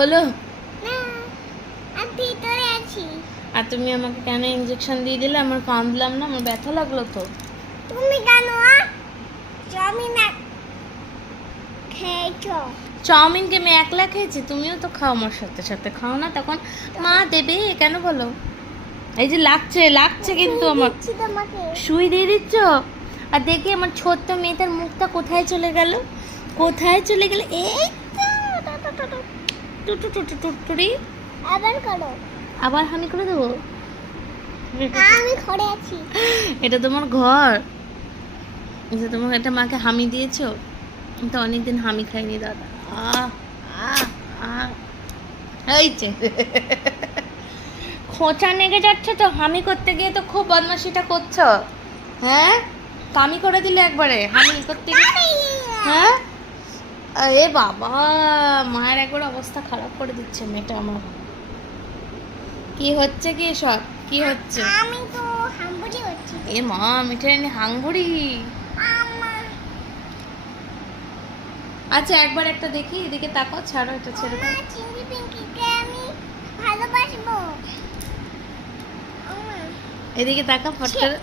হলো? না, আমি ভিতরে আছি। আর তুমি আমাকে কেন ইঞ্জেকশন দিয়ে দিলে? আমার কাঁদলাম না, আমার ব্যথা লাগলো তো। তুমি কেন চাউমিন খেয়েছো? চাউমিনকে আমি একলা খেয়েছি, তুমিও তো খাও আমার সাথে সাথে, খাও না তখন? মা দেবে কেন বলো? এই যে লাগছে লাগছে কিন্তু আমার। দিচ্ছি তোমাকে। সুই দিয়ে দিচ্ছ? আর দেখি আমার ছোট্ট মেয়েটার মুখটা কোথায় চলে গেল, কোথায় চলে গেল? এই তো টুটু টুটু টুটুরি। আবার করো। আবার হামি করে দেবো? আমি ঘরে আছি। এটা তোমার ঘর? যে তোমার একটা মাকে হামি দিয়েছো? আমি তো অনেকদিন হামি খাইনি দাদা। আহ আহ আহ এই যে খোঁচা নেগে যাচ্ছে তো, হামি করতে গিয়ে তো খুব বদমাশিটা করছো। হ্যাঁ, কামি করে দিলে একবারে হামি করতে গিয়ে। হ্যাঁ, এ বাবা, মায়ের একবার অবস্থা খারাপ করে দিচ্ছে মেয়েটা আমার। কি হচ্ছে কি সব? কি হচ্ছে? আমি তো হাম্বুড়ি হচ্ছি। এ মা, মিঠাই হাঙ্গুরি। আচ্ছা একবার একটা দেখি, এদিকে তাকাও, ছাড়ো এটা ছেড়ে দাও। চিংড়ি পিঙ্কিকে আমি ভালোবাসবো। এদিকে তাকা ফট করে।